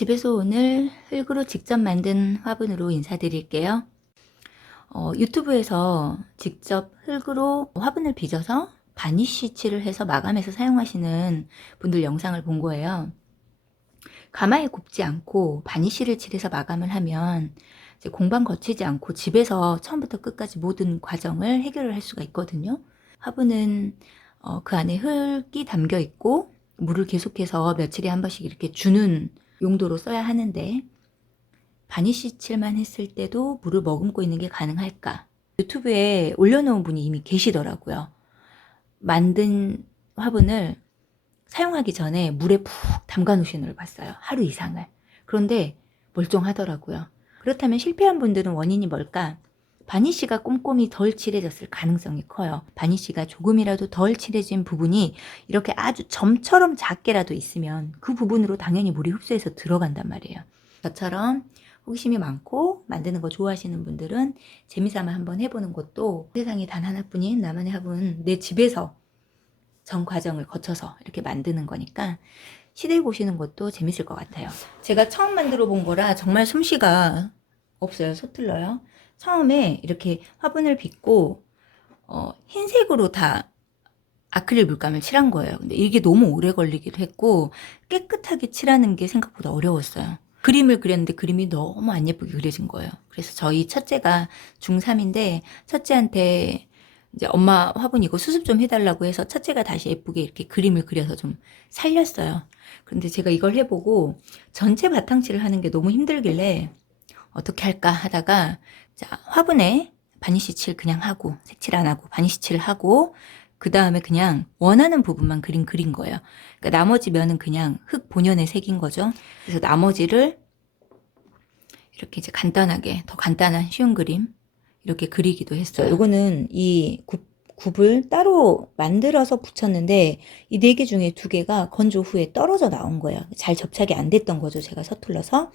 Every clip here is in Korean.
집에서 오늘 흙으로 직접 만든 화분으로 인사드릴게요. 유튜브에서 직접 흙으로 화분을 빚어서 바니쉬 칠을 해서 마감해서 사용하시는 분들 영상을 본 거예요. 가마에 굽지 않고 바니쉬를 칠해서 마감을 하면 이제 공방 거치지 않고 집에서 처음부터 끝까지 모든 과정을 해결을 할 수가 있거든요. 화분은 그 안에 흙이 담겨 있고 물을 계속해서 며칠에 한 번씩 이렇게 주는 용도로 써야 하는데 바니쉬 칠만 했을 때도 물을 머금고 있는 게 가능할까? 유튜브에 올려놓은 분이 이미 계시더라고요. 만든 화분을 사용하기 전에 물에 푹 담가 놓으신 걸 봤어요. 하루 이상을. 그런데 멀쩡하더라고요. 그렇다면 실패한 분들은 원인이 뭘까? 바니쉬가 꼼꼼히 덜 칠해졌을 가능성이 커요. 바니쉬가 조금이라도 덜 칠해진 부분이 이렇게 아주 점처럼 작게라도 있으면 그 부분으로 당연히 물이 흡수해서 들어간단 말이에요. 저처럼 호기심이 많고 만드는 거 좋아하시는 분들은 재미삼아 한번 해보는 것도 세상에 단 하나뿐인 나만의 화분, 내 집에서 전 과정을 거쳐서 이렇게 만드는 거니까 시도해 보시는 것도 재밌을 것 같아요. 제가 처음 만들어 본 거라 정말 솜씨가 없어요. 서툴러요. 처음에 이렇게 화분을 빚고 흰색으로 다 아크릴 물감을 칠한 거예요. 근데 이게 너무 오래 걸리기도 했고 깨끗하게 칠하는 게 생각보다 어려웠어요. 그림을 그렸는데 그림이 너무 안 예쁘게 그려진 거예요. 그래서 저희 첫째가 중3인데 첫째한테 이제 엄마 화분 이거 수습 좀 해달라고 해서 첫째가 다시 예쁘게 이렇게 그림을 그려서 좀 살렸어요. 그런데 제가 이걸 해보고 전체 바탕칠을 하는 게 너무 힘들길래 어떻게 할까 하다가 자, 화분에 바니쉬 칠 그냥 하고 색칠 안 하고 바니쉬 칠 하고 그 다음에 그냥 원하는 부분만 그린 거예요. 그러니까 나머지 면은 그냥 흙 본연의 색인 거죠. 그래서 나머지를 이렇게 이제 간단하게 더 간단한 쉬운 그림 이렇게 그리기도 했어요. 요거는 이 굽을 따로 만들어서 붙였는데 이 4개 중에 2개가 건조 후에 떨어져 나온 거예요. 잘 접착이 안 됐던 거죠. 제가 서툴러서.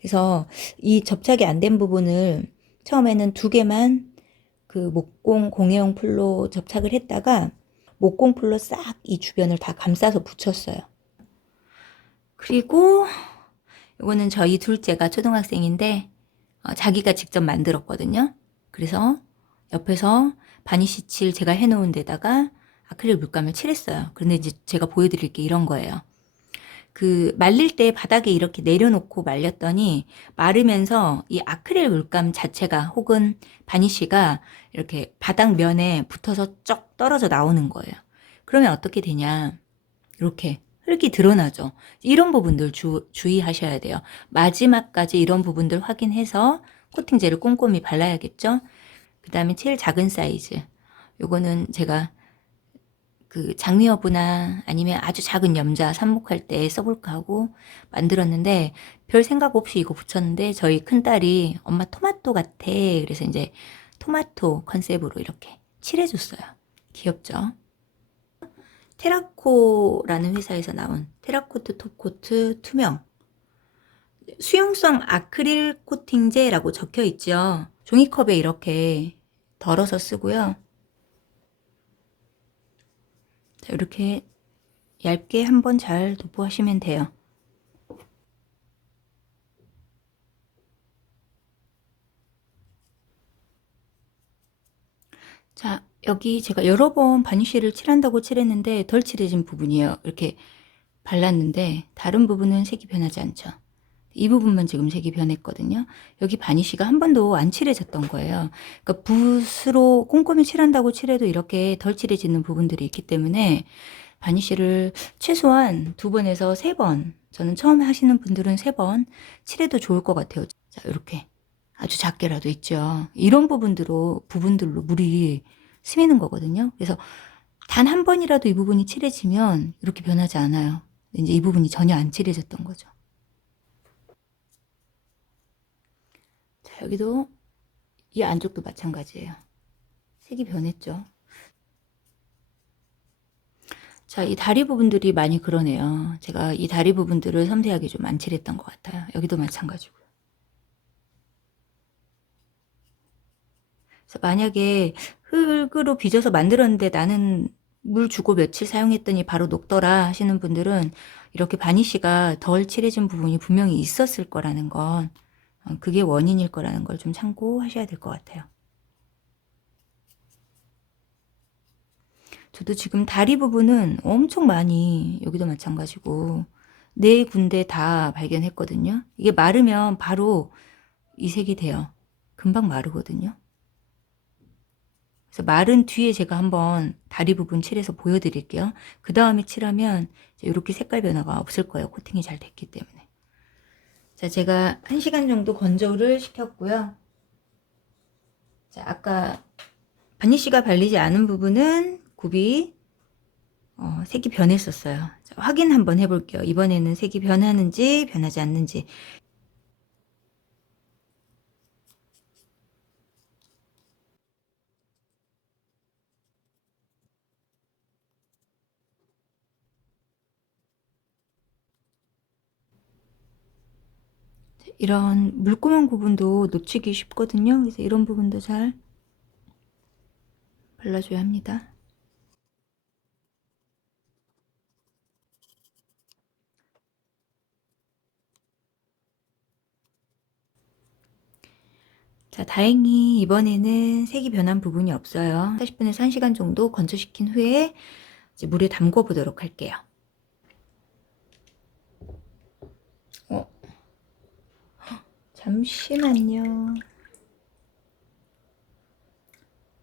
그래서 이 접착이 안 된 부분을 처음에는 2개만 그 목공 공예용 풀로 접착을 했다가 목공 풀로 싹 이 주변을 다 감싸서 붙였어요. 그리고 이거는 저희 둘째가 초등학생인데 자기가 직접 만들었거든요. 그래서 옆에서 바니쉬 칠 제가 해놓은 데다가 아크릴 물감을 칠했어요. 그런데 이제 제가 보여드릴 게 이런 거예요. 그 말릴 때 바닥에 이렇게 내려놓고 말렸더니 마르면서 이 아크릴 물감 자체가 혹은 바니쉬가 이렇게 바닥 면에 붙어서 쩍 떨어져 나오는 거예요. 그러면 어떻게 되냐? 이렇게 흙이 드러나죠. 이런 부분들 주의하셔야 돼요. 마지막까지 이런 부분들 확인해서 코팅제를 꼼꼼히 발라야겠죠. 그 다음에 제일 작은 사이즈. 요거는 제가 그 장미여부나 아니면 아주 작은 염자 삽목할 때 써볼까 하고 만들었는데 별 생각 없이 이거 붙였는데 저희 큰딸이 엄마 토마토 같아. 그래서 이제 토마토 컨셉으로 이렇게 칠해줬어요. 귀엽죠? 테라코라는 회사에서 나온 테라코트 톱코트 투명 수용성 아크릴 코팅제라고 적혀 있죠. 종이컵에 이렇게 덜어서 쓰고요. 자, 이렇게 얇게 한번 잘 도포하시면 돼요. 자, 여기 제가 여러 번 바니쉬를 칠한다고 칠했는데 덜 칠해진 부분이에요. 이렇게 발랐는데 다른 부분은 색이 변하지 않죠. 이 부분만 지금 색이 변했거든요. 여기 바니쉬가 한 번도 안 칠해졌던 거예요. 그러니까 붓으로 꼼꼼히 칠한다고 칠해도 이렇게 덜 칠해지는 부분들이 있기 때문에 바니쉬를 최소한 2번에서 3번, 저는 처음 하시는 분들은 3번 칠해도 좋을 것 같아요. 자, 이렇게 아주 작게라도 있죠. 이런 부분들로 물이 스미는 거거든요. 그래서 단 한 번이라도 이 부분이 칠해지면 이렇게 변하지 않아요. 이제 이 부분이 전혀 안 칠해졌던 거죠. 자, 여기도 이 안쪽도 마찬가지예요. 색이 변했죠. 자, 이 다리 부분들이 많이 그러네요. 제가 이 다리 부분들을 섬세하게 좀 안 칠했던 것 같아요. 여기도 마찬가지고요. 그래서 만약에 흙으로 빚어서 만들었는데 나는 물 주고 며칠 사용했더니 바로 녹더라 하시는 분들은 이렇게 바니쉬가 덜 칠해진 부분이 분명히 있었을 거라는 건, 그게 원인일 거라는 걸 좀 참고하셔야 될 것 같아요. 저도 지금 다리 부분은 엄청 많이, 여기도 마찬가지고 4군데 다 발견했거든요. 이게 마르면 바로 이색이 돼요. 금방 마르거든요. 그래서 마른 뒤에 제가 한번 다리 부분 칠해서 보여드릴게요. 그 다음에 칠하면 이렇게 색깔 변화가 없을 거예요. 코팅이 잘 됐기 때문에. 자, 제가 1시간 정도 건조를 시켰고요. 자, 아까 바니쉬가 발리지 않은 부분은 굽이 색이 변했었어요. 자, 확인 한번 해볼게요. 이번에는 색이 변하는지 변하지 않는지. 이런 물구멍 부분도 놓치기 쉽거든요. 그래서 이런 부분도 잘 발라줘야 합니다. 자, 다행히 이번에는 색이 변한 부분이 없어요. 40분에서 1시간 정도 건조시킨 후에 이제 물에 담궈 보도록 할게요. 잠시만요.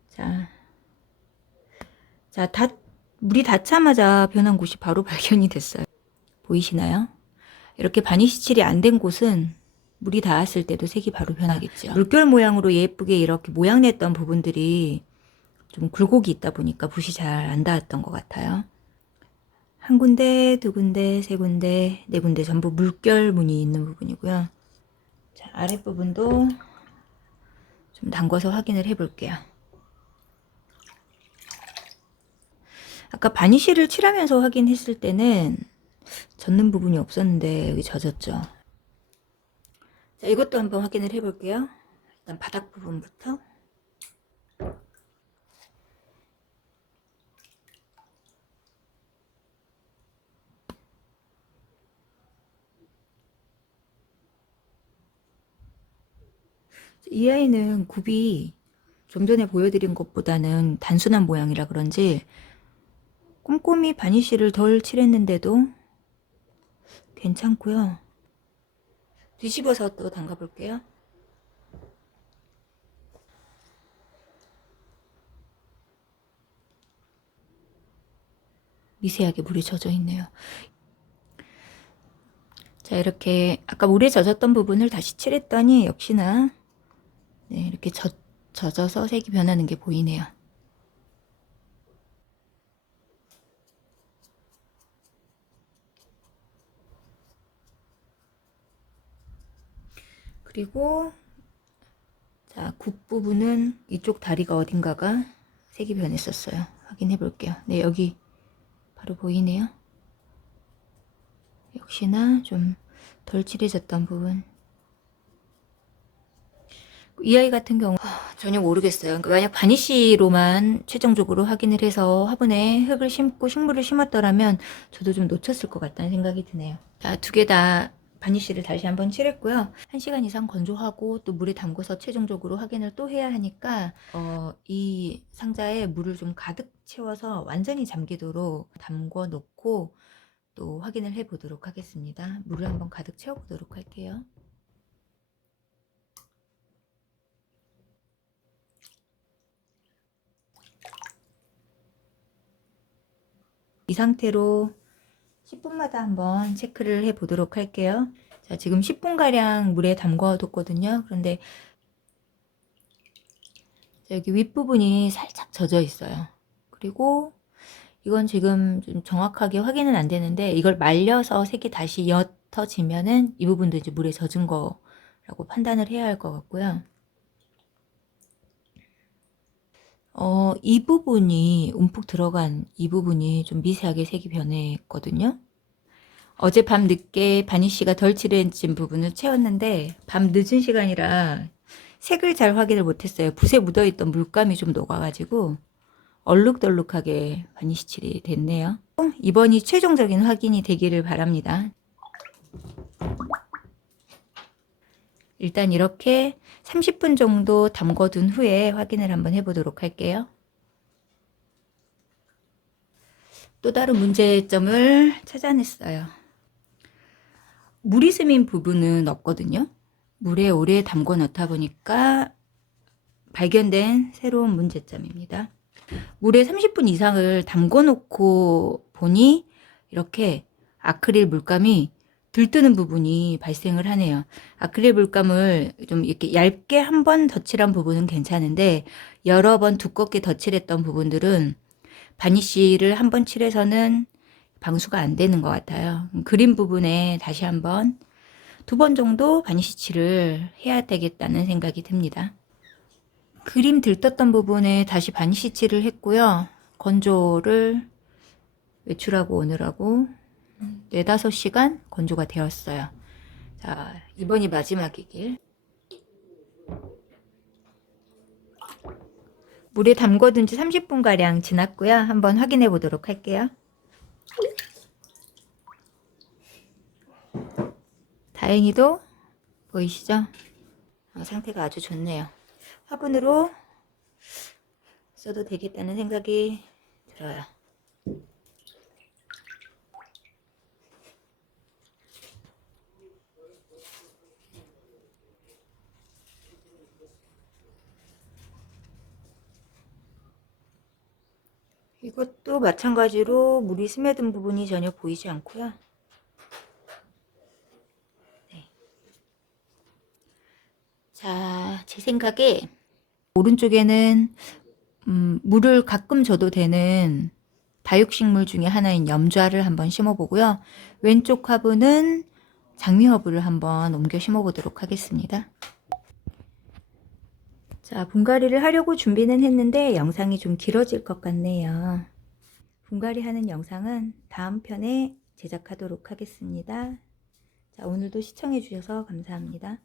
자, 물이 닿자마자 변한 곳이 바로 발견이 됐어요. 보이시나요? 이렇게 바니쉬 칠이 안 된 곳은 물이 닿았을 때도 색이 바로 변하겠죠. 물결 모양으로 예쁘게 이렇게 모양 냈던 부분들이 좀 굴곡이 있다 보니까 붓이 잘 안 닿았던 것 같아요. 1군데, 2군데, 3군데, 4군데 전부 물결 무늬 있는 부분이고요. 자, 아랫부분도 좀 담궈서 확인을 해볼게요. 아까 바니쉬를 칠하면서 확인했을 때는 젖는 부분이 없었는데 여기 젖었죠. 자, 이것도 한번 확인을 해볼게요. 일단 바닥 부분부터. 이 아이는 굽이 좀 전에 보여드린 것보다는 단순한 모양이라 그런지 꼼꼼히 바니쉬를 덜 칠했는데도 괜찮고요. 뒤집어서 또 담가 볼게요. 미세하게 물이 젖어 있네요. 자, 이렇게 아까 물에 젖었던 부분을 다시 칠했더니 역시나 네, 이렇게 젖어서 색이 변하는 게 보이네요. 그리고 자, 굽 부분은 이쪽 다리가 어딘가가 색이 변했었어요. 확인해 볼게요. 네, 여기 바로 보이네요. 역시나 좀 덜 칠해졌던 부분. 이 아이 같은 경우 전혀 모르겠어요. 그러니까 만약 바니쉬로만 최종적으로 확인을 해서 화분에 흙을 심고 식물을 심었더라면 저도 좀 놓쳤을 것 같다는 생각이 드네요. 자, 2개 다 바니쉬를 다시 한번 칠했고요. 1시간 이상 건조하고 또 물에 담궈서 최종적으로 확인을 또 해야 하니까 이 상자에 물을 좀 가득 채워서 완전히 잠기도록 담궈 놓고 또 확인을 해 보도록 하겠습니다. 물을 한번 가득 채워 보도록 할게요. 이 상태로 10분마다 한번 체크를 해 보도록 할게요. 자, 지금 10분가량 물에 담궈 뒀거든요. 그런데 여기 윗부분이 살짝 젖어 있어요. 그리고 이건 지금 좀 정확하게 확인은 안 되는데 이걸 말려서 색이 다시 옅어지면은 이 부분도 이제 물에 젖은 거라고 판단을 해야 할 것 같고요. 이 부분이 움푹 들어간 이 부분이 좀 미세하게 색이 변했거든요. 어젯밤 늦게 바니쉬가 덜 칠해진 부분을 채웠는데 밤 늦은 시간이라 색을 잘 확인을 못했어요. 붓에 묻어있던 물감이 좀 녹아가지고 얼룩덜룩하게 바니쉬 칠이 됐네요. 이번이 최종적인 확인이 되기를 바랍니다. 일단 이렇게 30분 정도 담궈둔 후에 확인을 한번 해보도록 할게요. 또 다른 문제점을 찾아냈어요. 물이 스민 부분은 없거든요. 물에 오래 담궈 놓다 보니까 발견된 새로운 문제점입니다. 물에 30분 이상을 담궈 놓고 보니 이렇게 아크릴 물감이 들뜨는 부분이 발생을 하네요. 아크릴 물감을 좀 이렇게 얇게 한 번 덧칠한 부분은 괜찮은데 여러 번 두껍게 덧칠했던 부분들은 바니쉬를 한 번 칠해서는 방수가 안 되는 것 같아요. 그림 부분에 다시 한번 2번 정도 바니쉬 칠을 해야 되겠다는 생각이 듭니다. 그림 들떴던 부분에 다시 바니쉬 칠을 했고요. 건조를 외출하고 오느라고 4-5시간 건조가 되었어요. 자, 이번이 마지막이길. 물에 담궈둔 지 30분가량 지났고요. 한번 확인해 보도록 할게요. 다행히도 보이시죠? 상태가 아주 좋네요. 화분으로 써도 되겠다는 생각이 들어요. 이것도 마찬가지로 물이 스며든 부분이 전혀 보이지 않고요. 네. 자, 제 생각에 오른쪽에는 물을 가끔 줘도 되는 다육식물 중에 하나인 염좌를 한번 심어보고요. 왼쪽 화분은 장미허브를 한번 옮겨 심어보도록 하겠습니다. 자, 분갈이를 하려고 준비는 했는데 영상이 좀 길어질 것 같네요. 분갈이 하는 영상은 다음 편에 제작하도록 하겠습니다. 자, 오늘도 시청해 주셔서 감사합니다.